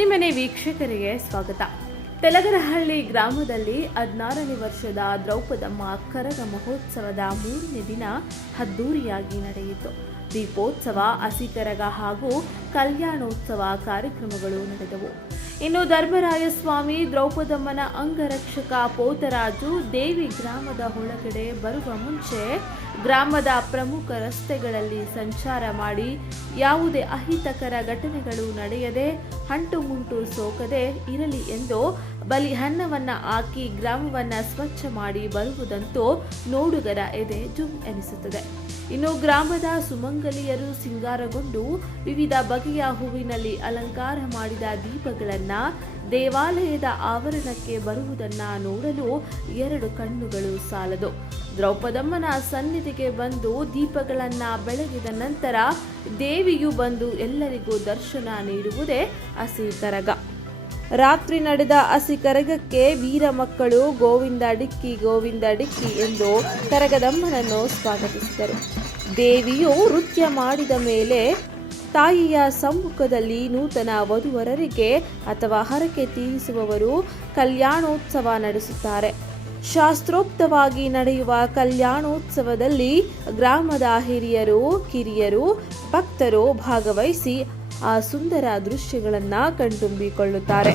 ಸುದ್ದಿಮನೆ ವೀಕ್ಷಕರಿಗೆ ಸ್ವಾಗತ. ತೆಲಗರಹಳ್ಳಿ ಗ್ರಾಮದಲ್ಲಿ 16ನೇ ವರ್ಷದ ದ್ರೌಪದಮ್ಮ ಕರಗ ಮಹೋತ್ಸವದ 3ನೇ ದಿನ ಅದ್ದೂರಿಯಾಗಿ ನಡೆಯಿತು. ದೀಪೋತ್ಸವ, ಹಸಿಕರಗ ಹಾಗೂ ಕಲ್ಯಾಣೋತ್ಸವ ಕಾರ್ಯಕ್ರಮಗಳು ನಡೆದವು. ಇನ್ನು ಧರ್ಮರಾಯಸ್ವಾಮಿ, ದ್ರೌಪದಮ್ಮನ ಅಂಗರಕ್ಷಕ ಪೋತರಾಜು ದೇವಿ ಗ್ರಾಮದ ಒಳಗಡೆ ಬರುವ ಮುಂಚೆ ಗ್ರಾಮದ ಪ್ರಮುಖ ರಸ್ತೆಗಳಲ್ಲಿ ಸಂಚಾರ ಮಾಡಿ ಯಾವುದೇ ಅಹಿತಕರ ಘಟನೆಗಳು ನಡೆಯದೆ ಅಂಟು ಮುಂಟು ಸೋಕದೆ ಇರಲಿ ಎಂದು ಬಲಿಹಣ್ಣವನ್ನ ಹಾಕಿ ಗ್ರಾಮವನ್ನ ಸ್ವಚ್ಛ ಮಾಡಿ ಬರುವುದಂತೂ ನೋಡುಗರ ಎದೆ ಜುಮ್ ಎನಿಸುತ್ತದೆ. ಇನ್ನು ಗ್ರಾಮದ ಸುಮಂಗಲಿಯರು ಸಿಂಗಾರಗೊಂಡು ವಿವಿಧ ಬಗೆಯ ಹೂವಿನಲ್ಲಿ ಅಲಂಕಾರ ಮಾಡಿದ ದೀಪಗಳನ್ನು ದೇವಾಲಯದ ಆವರಣಕ್ಕೆ ಬರುವುದನ್ನು ನೋಡಲು 2 ಕಣ್ಣುಗಳು ಸಾಲದು. ದ್ರೌಪದಮ್ಮನ ಸನ್ನಿಧಿಗೆ ಬಂದು ದೀಪಗಳನ್ನು ಬೆಳಗಿದ ನಂತರ ದೇವಿಯು ಬಂದು ಎಲ್ಲರಿಗೂ ದರ್ಶನ ನೀಡುವುದೇ ಹಸಿಕರಗ. ರಾತ್ರಿ ನಡೆದ ಹಸಿಕರಗಕ್ಕೆ ವೀರ ಮಕ್ಕಳು ಗೋವಿಂದ ಡಿಕ್ಕಿ ಗೋವಿಂದ ಡಿಕ್ಕಿ ಎಂದು ಕರಗದಮ್ಮನನ್ನು ಸ್ವಾಗತಿಸಿದರು. ದೇವಿಯು ನೃತ್ಯ ಮಾಡಿದ ಮೇಲೆ ತಾಯಿಯ ಸಮ್ಮುಖದಲ್ಲಿ ನೂತನ ವಧುವರರಿಗೆ ಅಥವಾ ಹರಕೆ ತೀರಿಸುವವರು ಕಲ್ಯಾಣೋತ್ಸವ ನಡೆಸುತ್ತಾರೆ. ಶಾಸ್ತ್ರೋಕ್ತವಾಗಿ ನಡೆಯುವ ಕಲ್ಯಾಣೋತ್ಸವದಲ್ಲಿ ಗ್ರಾಮದ ಹಿರಿಯರು, ಕಿರಿಯರು, ಭಕ್ತರು ಭಾಗವಹಿಸಿ ಆ ಸುಂದರ ದೃಶ್ಯಗಳನ್ನು ಕಣ್ತುಂಬಿಕೊಳ್ಳುತ್ತಾರೆ.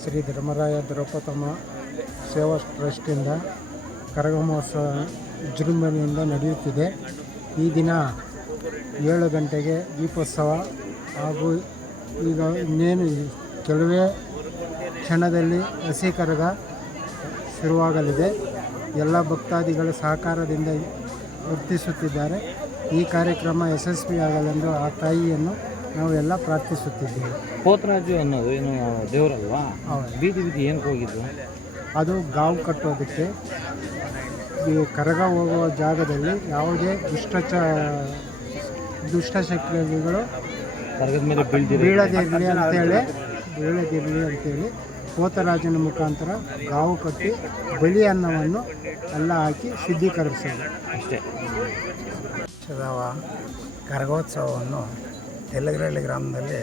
ಶ್ರೀ ಧರ್ಮರಾಯ ದ್ರೌಪದಮ್ಮ ಸೇವಾ ಟ್ರಸ್ಟಿಂದ ಕರಗ ಮಹೋತ್ಸವ ವಿಜೃಂಭಣೆಯಿಂದ ನಡೆಯುತ್ತಿದೆ. ಈ ದಿನ 7 ಗಂಟೆಗೆ ದೀಪೋತ್ಸವ ಹಾಗೂ ಈಗ ಇನ್ನೇನು ಕೆಲವೇ ಕ್ಷಣದಲ್ಲಿ ಹಸಿ ಕರಗ ಶುರುವಾಗಲಿದೆ. ಎಲ್ಲ ಭಕ್ತಾದಿಗಳ ಸಹಕಾರದಿಂದ ವರ್ತಿಸುತ್ತಿದ್ದಾರೆ. ಈ ಕಾರ್ಯಕ್ರಮ ಯಶಸ್ವಿಯಾಗಲೆಂದು ಆ ತಾಯಿಯನ್ನು ನಾವೆಲ್ಲ ಪ್ರಾರ್ಥಿಸುತ್ತಿದ್ದೇವೆ. ಪೋತರಾಜು ಅನ್ನೋದು ಏನು ದೇವರಲ್ವಾ? ಬೀದಿ ಬೀದಿ ಏನಕ್ಕೆ ಹೋಗಿದ್ದು? ಅದು ಗಾವು ಕಟ್ಟೋದಕ್ಕೆ. ಈ ಕರಗ ಹೋಗುವ ಜಾಗದಲ್ಲಿ ಯಾವುದೇ ದುಷ್ಟಶಕ್ತಿಗಳು ಕರಗದ ಮೇಲೆ ಬೀಳದಿರಲಿ ಅಂತೇಳಿ ಪೋತರಾಜನ ಮುಖಾಂತರ ಗಾವು ಕಟ್ಟಿ ಬಲಿ ಅನ್ನವನ್ನು ಎಲ್ಲ ಹಾಕಿ ಶುದ್ಧೀಕರಿಸೋದು ಅಷ್ಟೇ. ಕರಗೋತ್ಸವವನ್ನು ತೆಲಗರಹಳ್ಳಿ ಗ್ರಾಮದಲ್ಲಿ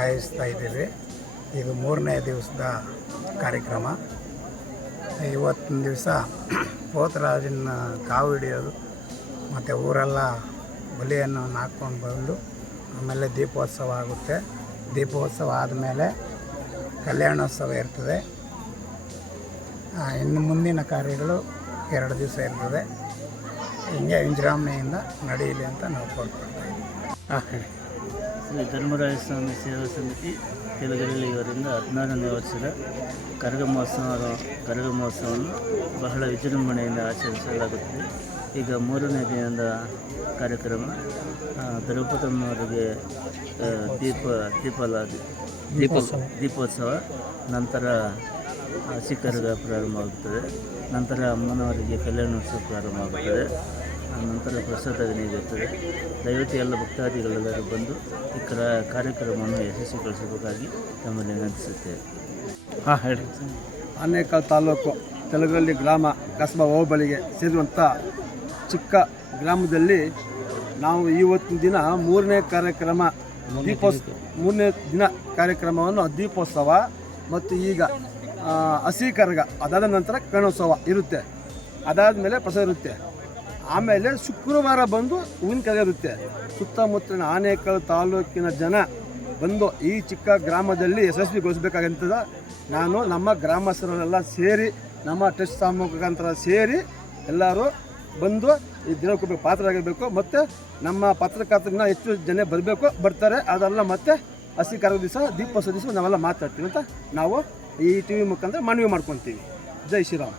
ಆಯೋಜಿಸ್ತಾ ಇದ್ದೀವಿ. ಇದು 3ನೇ ದಿವಸದ ಕಾರ್ಯಕ್ರಮ. ಇವತ್ತಿನ ದಿವಸ ಪೋತರಾಜನ ಕಾವು ಹಿಡಿಯೋದು ಮತ್ತು ಊರೆಲ್ಲ ಬಲಿಯನ್ನು ಹಾಕ್ಕೊಂಡು ಬಂದು ಆಮೇಲೆ ದೀಪೋತ್ಸವ ಆಗುತ್ತೆ. ದೀಪೋತ್ಸವ ಆದಮೇಲೆ ಕಲ್ಯಾಣೋತ್ಸವ ಇರ್ತದೆ. ಇನ್ನು ಮುಂದಿನ ಕಾರ್ಯಗಳು 2 ದಿವಸ ಇರ್ತದೆ. ಹಿಂಗೆ ವಿಜೃಂಭಣೆಯಿಂದ ನಡೆಯಲಿ ಅಂತ ನಾವು ಕೋರ್ಕೊಳ್ತಾ ಇದ್ದೀವಿ. ಶ್ರೀ ಧರ್ಮರಾಯ ಸ್ವಾಮಿ ಸೇವಾ ಸಮಿತಿ ತೆಲುಗರಲ್ಲಿ ಇವರಿಂದ 16ನೇ ವರ್ಷದ ಕರಗ ಮಹೋತ್ಸವವನ್ನು ಬಹಳ ವಿಜೃಂಭಣೆಯಿಂದ ಆಚರಿಸಲಾಗುತ್ತದೆ. ಈಗ 3ನೇ ದಿನದ ಕಾರ್ಯಕ್ರಮ ದ್ರೌಪದಮ್ಮವರಿಗೆ ದೀಪೋತ್ಸವ, ನಂತರ ಹಸಿಕರಗ ಪ್ರಾರಂಭವಾಗುತ್ತದೆ. ನಂತರ ಅಮ್ಮನವರಿಗೆ ಕಲ್ಯಾಣೋತ್ಸವ ಪ್ರಾರಂಭವಾಗುತ್ತದೆ. ನಂತರ ಪ್ರಸಾದ ನಡೆಯುತ್ತದೆ. ದಯವಿಟ್ಟು ಎಲ್ಲ ಭಕ್ತಾದಿಗಳೆಲ್ಲರೂ ಬಂದು ಈ ಕಾರ್ಯಕ್ರಮವನ್ನು ಯಶಸ್ವಿಗೊಳಿಸಬೇಕಾಗಿ ತಮ್ಮಲ್ಲಿ ವಿನಂತಿಸುತ್ತೇವೆ. ಹಾಂ ಹೇಳಿ. ಆನೇಕಲ್ ತಾಲೂಕು ತೆಲುಗರಹಳ್ಳಿ ಗ್ರಾಮ ಕಸಬಾ ಹೋಬಳಿಗೆ ಸೇರಿರುವಂಥ ಚಿಕ್ಕ ಗ್ರಾಮದಲ್ಲಿ ನಾವು ಇವತ್ತಿನ ದಿನ 3ನೇ ದಿನ ಕಾರ್ಯಕ್ರಮವನ್ನು ದೀಪೋತ್ಸವ ಮತ್ತು ಈಗ ಹಸಿ ಕರಗ, ಅದಾದ ನಂತರ ಕರ್ಣೋತ್ಸವ ಇರುತ್ತೆ. ಅದಾದ ಮೇಲೆ ಪ್ರಸಾದ ಇರುತ್ತೆ. ಆಮೇಲೆ ಶುಕ್ರವಾರ ಬಂದು ಹೂವಿನ ಕರಗ ಇರುತ್ತೆ. ಸುತ್ತಮುತ್ತಲಿನ ಆನೇಕಲ್ ತಾಲೂಕಿನ ಜನ ಬಂದು ಈ ಚಿಕ್ಕ ಗ್ರಾಮದಲ್ಲಿ ಯಶಸ್ವಿಗೊಳಿಸಬೇಕಾಗಂತದ ನಾನು ನಮ್ಮ ಗ್ರಾಮಸ್ಥರೆಲ್ಲ ಸೇರಿ, ನಮ್ಮ ಟ್ರಸ್ಟ್ ಮುಖಾಂತರ ಸೇರಿ ಎಲ್ಲರೂ ಬಂದು ಈ ದಿನಕ್ಕೆ ಪಾತ್ರರಾಗಿರಬೇಕು. ಮತ್ತು ನಮ್ಮ ಪತ್ರಕರ್ತರನ್ನ ಹೆಚ್ಚು ಜನ ಬರ್ತಾರೆ. ಅದೆಲ್ಲ ಮತ್ತೆ ಹಸಿ ಕರಗ ದಿವಸ ದೀಪೋತ್ಸವ ದಿವಸ ನಾವೆಲ್ಲ ಮಾತಾಡ್ತೀವಿ ಅಂತ ನಾವು ಈ TV ಮುಖಾಂತರ ಮನವಿ ಮಾಡ್ಕೊತೀವಿ. ಜೈ ಶ್ರೀರಾಮ್.